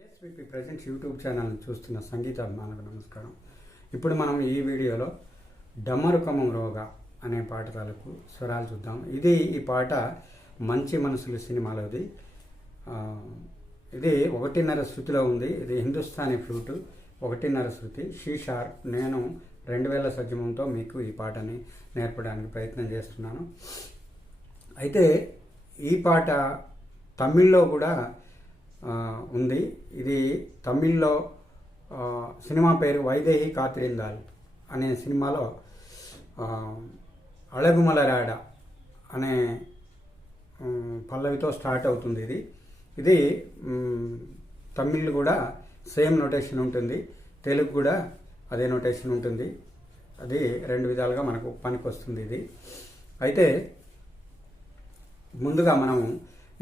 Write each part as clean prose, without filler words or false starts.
SVP present YouTube ఛానల్ని చూస్తున్న సంగీత అభిమానులకు నమస్కారం. ఇప్పుడు మనం ఈ వీడియోలో డమరుకము రోగా అనే పాట తాలూకు స్వరాలు చూద్దాం. ఈ పాట మంచి మనసులు సినిమాలోది. ఇది 1.5 శృతిలో ఉంది. ఇది హిందుస్థానీ ఫ్లూటు 1.5 శృతి. షీషార్. నేను 2000 సజ్జమంతో మీకు ఈ పాటని నేర్పడానికి ప్రయత్నం చేస్తున్నాను. అయితే ఈ పాట తమిళ్లో కూడా ఉంది. ఇది తమిళ్లో సినిమా పేరు వైదేహి కాత్రిందాల్ అనే సినిమాలో అళగుమలరాడ అనే పల్లవితో స్టార్ట్ అవుతుంది. ఇది తమిళ్ కూడా సేమ్ నోటేషన్ ఉంటుంది, తెలుగు కూడా అదే నోటేషన్ ఉంటుంది. అది 2 విధాలుగా మనకు పనికి వస్తుంది. అయితే ముందుగా మనం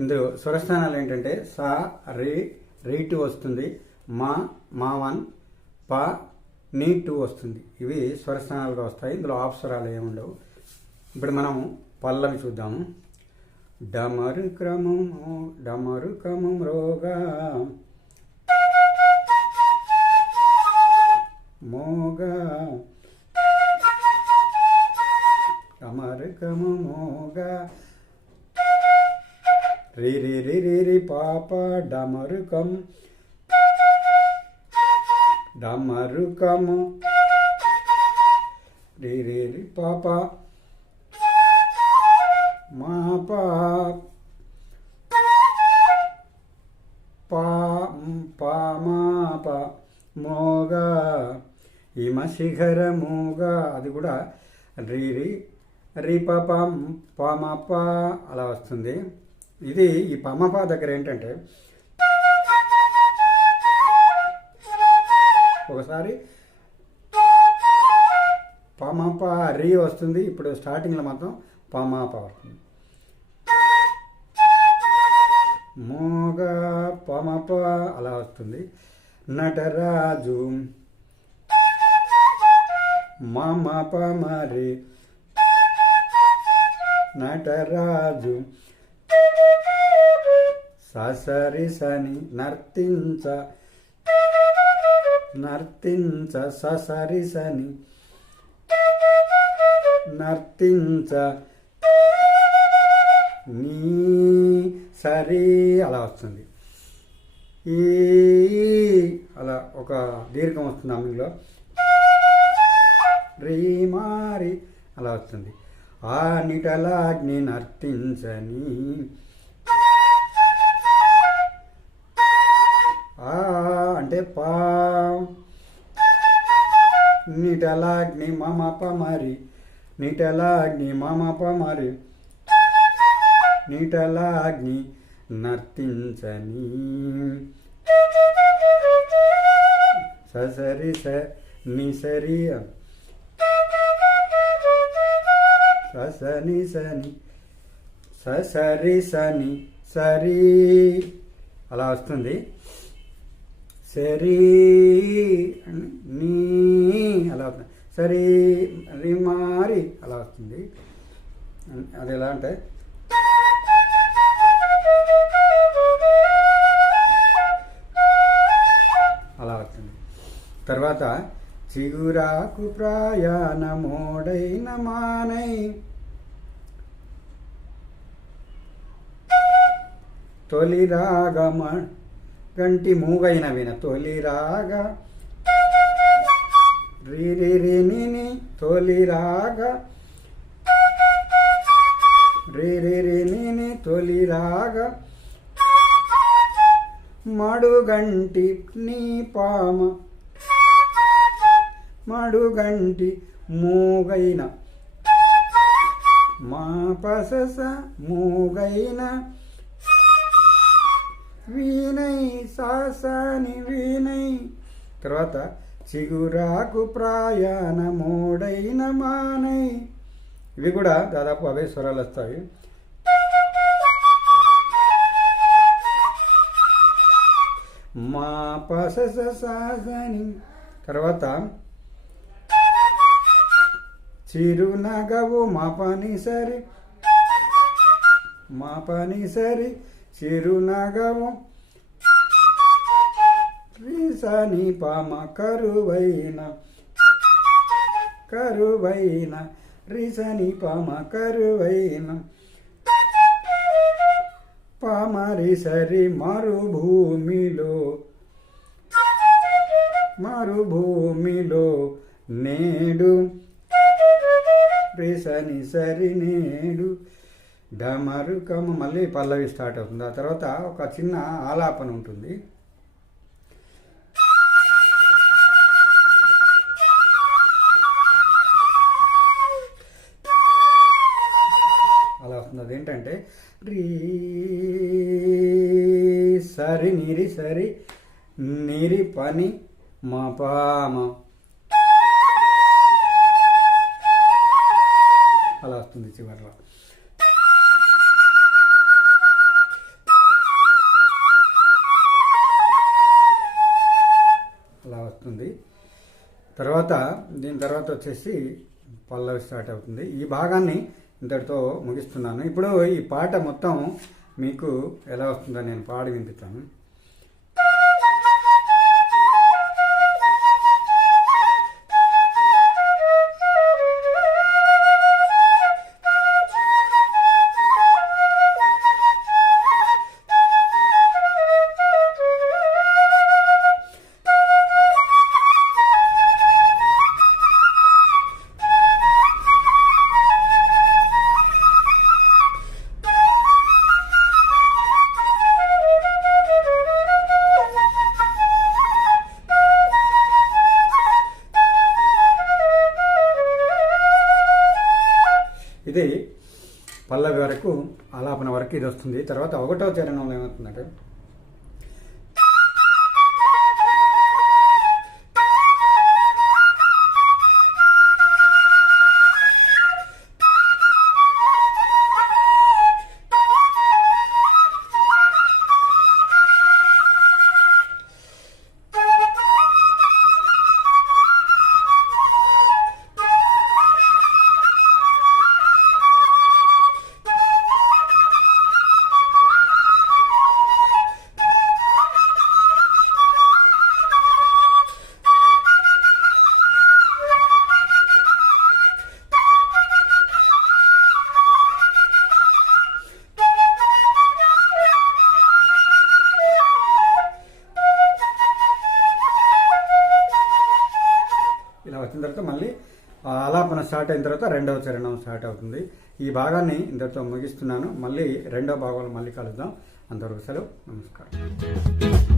ఇందులో స్వరస్థానాలు ఏంటంటే సా, రీ 2 వస్తుంది, మా 1, పా, నీ 2 వస్తుంది. ఇవి స్వరస్థానాలుగా వస్తాయి. ఇందులో ఆఫ్ స్వరాలు ఏముండవు. ఇప్పుడు మనం పల్లవి చూద్దాము. డమరు క్రమం రోగా మోగా డమరు క్రమం మోగా రి రి రి రి రి పాప డమరుకం రి రి రి పాప మా పా మా ప మోగా హిమ శిఖర మోగా. అది కూడా రి రి రి పాప ప అలా వస్తుంది. ఈ పమప దగ్గర ఏంటంటే ఒకసారి పమప రీ వస్తుంది. ఇప్పుడు స్టార్టింగ్లో మాత్రం పమప వస్తుంది. మోగా పమప అలా వస్తుంది. నటరాజు మమ పమరి నటరాజు ససరి సని నర్తించ ససరి సని నర్తించ నీ సరి అలా వస్తుంది. అలా ఒక దీర్ఘం వస్తుంది. అందులో రీ మారి అలా వస్తుంది. ఆ నిటలాగ్ని నర్తించని అంటే పా నిటలాగ్ని మమ పమరి నిటలాగ్ని మమ పమరి నిటలాగ్ని నర్తించని ససరి నిసరి ససని సని ససరి సని సరి అలా వస్తుంది. సరి నీ అలా వస్తుంది. సరి రిమారి అలా వస్తుంది. అది ఎలా అంటే అలా వస్తుంది. తర్వాత చిగురాకు ప్రాయాణమోడైన మానై తొలి రాగమ గంటి మూగైన విన తొలి రాగ రి రి రి ని తొలి రాగ రి రి రి ని తొలి రాగ మడుగంటి నీ పామ మడుగంటి మూగైన మా పసస మూగైన వీణై సాసాని వీణై. తర్వాత చిగురాకు ప్రాయాణమోడైన మానై. ఇవి కూడా దాదాపు అవే స్వరాలు వస్తాయి. మా పసస సాసని. తర్వాత చిరునగవు మా పని సరి చిరునగవు రి సని పమ కరువైన కరువైన రి సని పమ కరువైన పమరి సరి మరుభూమిలో నేడు రి సని సరి నేడు డమరుకమ. మళ్ళీ పల్లవి స్టార్ట్ అవుతుంది. ఆ తర్వాత ఒక చిన్న ఆలాపన ఉంటుంది. అలా వస్తుంది. అదేంటంటే రీ సరి నిరి పని మా పామ అలా వస్తుంది చివరిలో. అలా వస్తుంది. తర్వాత దీని తర్వాత వచ్చేసి పల్లవి స్టార్ట్ అవుతుంది. ఈ భాగాన్ని ఇంతటితో ముగిస్తున్నాను. ఇప్పుడు ఈ పాట మొత్తం మీకు ఎలా వస్తుందో నేను పాడి వినిపిస్తాను. ఇది పల్లవి వరకు, ఆలాపన వరకు ఇది వస్తుంది. తర్వాత ఒకటో చరణంలో ఏమవుతుందంటే ఇలా వచ్చిన తర్వాత మళ్ళీ ఆలాపన స్టార్ట్ అయిన తర్వాత రెండవ చరణం స్టార్ట్ అవుతుంది. ఈ భాగాన్ని ఇంతటితో ముగిస్తున్నాను. మళ్ళీ రెండవ భాగంలో మళ్ళీ కలుద్దాం. అంతవరకు సెలవు. నమస్కారం.